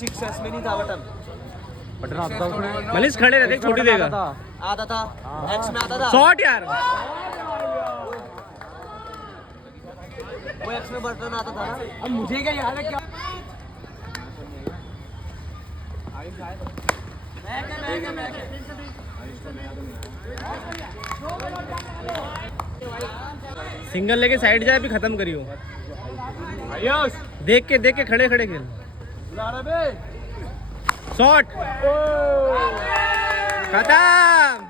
6S में नहीं था बटन। बटन आता था उसमें। मनीष खड़े रहते छोटी देगा। आता था X में आता था। शॉट यार। वो X में बटन आता था ना। अब मुझे क्या याद है क्या? सिंगल लेके साइड जाए भी खत्म करियो। देख के खड़े खड़े खेल। शॉट खत्म।